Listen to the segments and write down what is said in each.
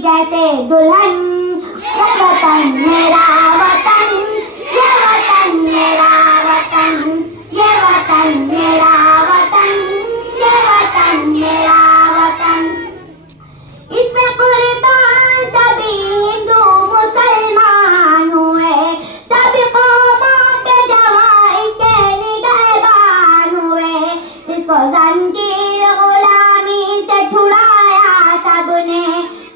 जैसे दुल्हन। ये वतन मेरा वतन, ये वतन मेरा वतन, ये वतन मेरा वतन, ये वतन मेरा वतन। इसमें कुर्बान सभी हिंदू मुसलमान हुए, सभी कौमों के जवान इसके निगहबान हुए। इसको जंजीर गुलामी से छुड़ाया सबने,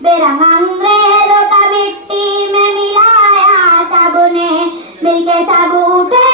बेरंग अंग्रेजों का मिट्टी में मिलाया सबने, मिलके सब उठे